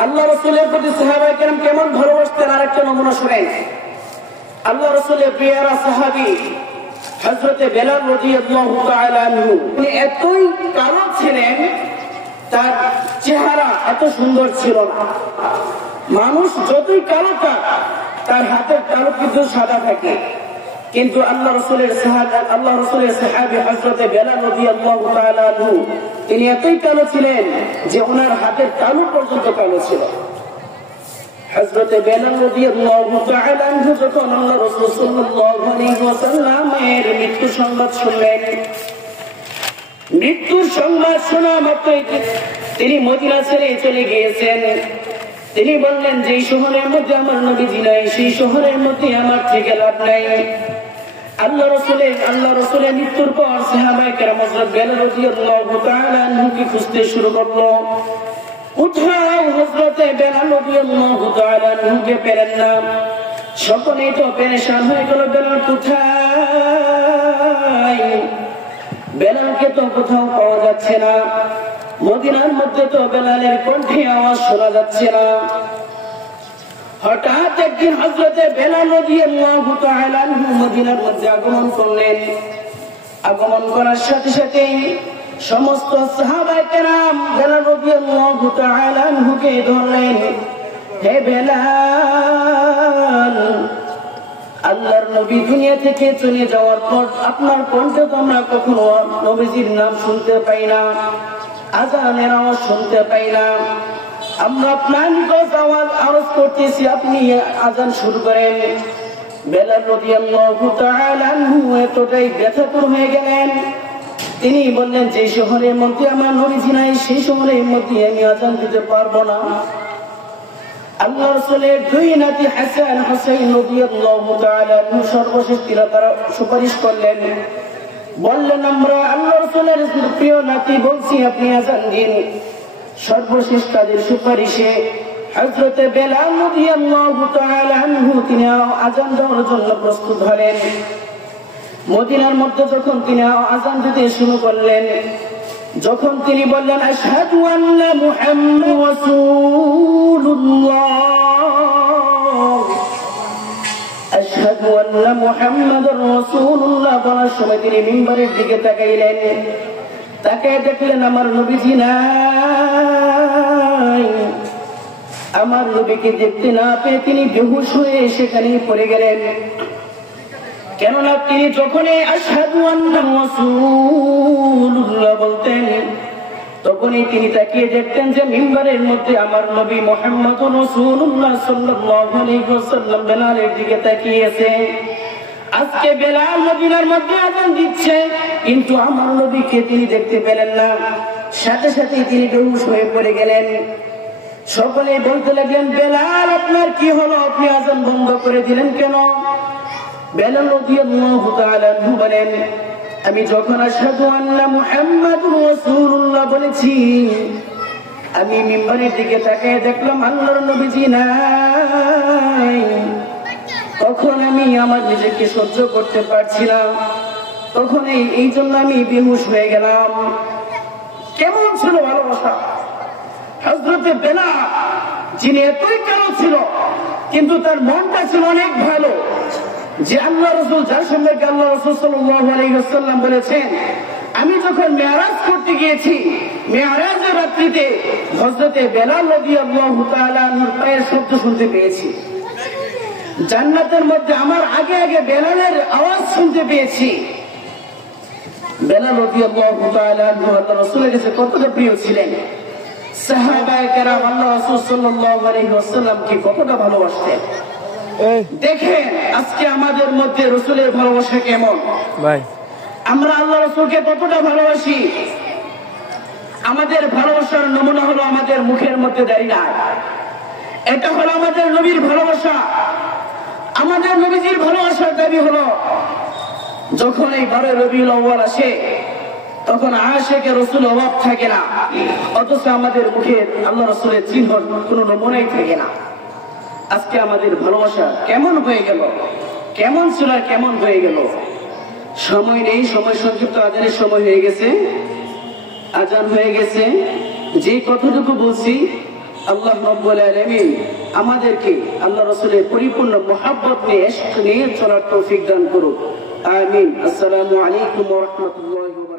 আল্লাহ রাসূলের প্রতি সাহাবায়ে কেরাম কেমন ভালোবাসতেন আরেকটা নমুনা শুনেন। আল্লাহ রাসূলের প্রিয়রা সাহাবী হযরত বেলাল রাদিয়াল্লাহু তাআলা আনহু তিনি এতই কালো ছিলেন, তার চেহারা এত সুন্দর ছিল না। মানুষ যতই কালো তার হাতের তালু কিন্তু সাদা থাকে, কিন্তু আল্লাহ রাসূলের সাহাবী হযরত বেলাল রাদিয়াল্লাহু তাআলা আনহু তিনি এতই কালো ছিলেন যে ওনার হাতের তালু পর্যন্ত কালো ছিল। হযরত বেলাল রাদিয়াল্লাহু তাআলা আনহু যখন আল্লাহ রাসূল সাল্লাল্লাহু আলাইহি ওয়াসাল্লামের মৃত্যুর সংবাদ শুনলেন, মৃত্যুর সংবাদ শোনা মাত্রই তিনি মদিনা ছেড়ে চলে গিয়েছেন। তিনি বললেন, যে শহরের মধ্যে আমার নবীজি নাই সেই শহরের মধ্যে আমার থেকে লাভ নাই। আল্লাহ রাসূলের মৃত্যুর পর সাহাবায়ে কেরাম হযরত বেলাল রাদিয়াল্লাহু তাআলা আনহুকে খুঁজতে শুরু করলো। কোথাও হযরত বেলাল রাদিয়াল্লাহু তাআলা আনহুকে পেলেন না। সকলেই তো পেরেশান হয়ে গেল, বেলাল কোথায়? বেলালকে তো কোথাও পাওয়া যাচ্ছে না। মদিনার মধ্যে তো বেলালের কণ্ঠে আওয়াজ শোনা যাচ্ছে না। হঠাৎ একদিন হযরত বেলাল রাদিয়াল্লাহু তাআলা আনহু মদিনার মধ্যে আগমন করলেন। আগমন করার সাথে সাথে সমস্ত সাহাবায়ে কেরাম বেলাল রাদিয়াল্লাহু তাআলা আনহুকে ধরলেন, হে বেলাল, আল্লাহর নবী দুনিয়া থেকে চলে যাওয়ার পর আপনার কণ্ঠে তো আমরা কখনো নবীজির নাম শুনতে পাই না, আযানের আওয়াজ শুনতে পাই না। আমরা আপনার নিকট আওয়াজ করতেছি, আপনি আযান শুরু করেন। বেলাল রাদিয়াল্লাহু তাআলা আনহু এতটাই ব্যথাতুর হয়ে গেলেন, তিনি বললেন, যে শহরের মধ্যে আমার নবীজি নাই সেই শহরের মধ্যে আমি আযান দিতে পারবো না। আল্লাহ রাসূলের দুই নাতি হাসান হুসাইন রাদিয়াল্লাহু তাআলা আনহু সর্বশেষ তারা সুপারিশ করলেন, বললেন, আমরা আল্লাহ রাসূলের প্রিয় নাতি বলছি আপনি আযান দিন। সর্বশেষ তাদের সুপারিশে হযরত বেলাল রাদিয়াল্লাহু তাআলা আনহু তিনি আযান দেওয়ার জন্য প্রস্তুত হলেন। মদিনার মধ্যে যখন তিনি আযান দিতে শুরু করলেন, যখন তিনি বললেন, আশহাদু আন্না মুহাম্মাদুর রাসূলুল্লাহ, আশহাদু আন্না মুহাম্মাদুর রাসূলুল্লাহ বলার সময় তিনি মিম্বরের দিকে তাকাইলেন। তাকায় দেখলেন আমার নবীজি নাই। আমার নবীকে দেখতে না পেয়ে তিনি বেহুশ হয়ে সেখানেই পড়ে গেলেন। কেননা তিনি যখনই আশহাদু আন্না রাসূলুল্লাহ বলতেন, তখনই তিনি তাকিয়ে দেখতেন যে মিম্বরের মধ্যে আমার নবী মুহাম্মদুর রাসূলুল্লাহ সাল্লাল্লাহু আলাইহি ওয়াসাল্লাম বেলালের দিকে তাকিয়ে আছে। আজকে বেলাল মদিনার মধ্যে আযান দিচ্ছে, কিন্তু আমার নবীকে তিনি দেখতে পেলেন না। সাথে সাথে তিনি বেহুশ হয়ে পড়ে গেলেন। সকলে বলতে লাগলেন, বেলাল আপনার কি হলো, আপনি আযান বন্ধ করে দিলেন কেন? বেলাল রাদিয়াল্লাহু তাআলা আনহু বলেন, আমি যখন আশহাদু আন্না মুহাম্মাদুর রাসূলুল্লাহ বলেছি, আমি মিম্বরের দিকে তাকিয়ে দেখলাম আল্লাহর নবীজি নাই। তখন আমি আমার নিজেকে সহ্য করতে পারছি না, তখন এই জন্য আমি বেহুশ হয়ে গেলাম। কেমন ছিল ভালোবাসা! হযরত বেলাল যিনি এতই কালো ছিল, কিন্তু তার মনটা ছিল অনেক ভালো। যে আল্লাহ রাসূল যার সম্পর্কে আল্লাহ রাসূল সাল্লাল্লাহু আলাইহি ওয়াসাল্লাম বলেছেন, আমি যখন মেরাজ করতে গিয়েছি, মেরাজের রাত্রিতে হযরত বেলাল রাদিয়াল্লাহু তাআলা আনহুর পায়ের শব্দ শুনতে পেয়েছি। জান্নাতের মধ্যে আমার আগে আগে বেলালের আওয়াজ শুনতে পেয়েছি। বেলাল রাদিয়াল্লাহু তাআলা আনহু আল্লাহ রাসূলের কাছে কতটা প্রিয় ছিলেন। সাহাবায়ে কেরাম আল্লাহ রাসূল সাল্লাল্লাহু আলাইহি ওয়াসাল্লামকে কতটা ভালোবাসতেন। দেখেন আজকে আমাদের মধ্যে রাসূলের ভালোবাসা কেমন। ভাই আমরা আল্লাহ রাসূলকে কতটা ভালোবাসি। আমাদের ভালোবাসার নমুনা হলো আমাদের মুখের মধ্যে দাড়ি নাই। এটা হলো আমাদের নবীর ভালোবাসা। আমাদের নবীজির ভালোবাসার দাবি হলো, যখন এই 12 রবিউল আউয়াল আসে তখন আশিকে রাসূল অভাব থাকে না, অথচ আমাদের মুখের আল্লাহ রাসূলের চিহ্ন কোনো নমুনাই থাকে না। আজকে আমাদের ভালোবাসা কেমন হয়ে গেল, কেমন ছিল, কেমন হয়ে গেল। সময় নেই, সময় সংক্ষিপ্ত, আজানের সময় হয়ে গেছে, আজান হয়ে গেছে। যে কতটুকু বলছি আল্লাহ রাব্বুল আলামিন আমাদেরকে আল্লাহ রাসূলের পরিপূর্ণ মুহাব্বত নিয়ে ইশক নিয়ে চলার তৌফিক দান করুন। আমিন। আসসালামু আলাইকুম ওয়া রাহমাতুল্লাহি ওয়া বারাকাতুহু।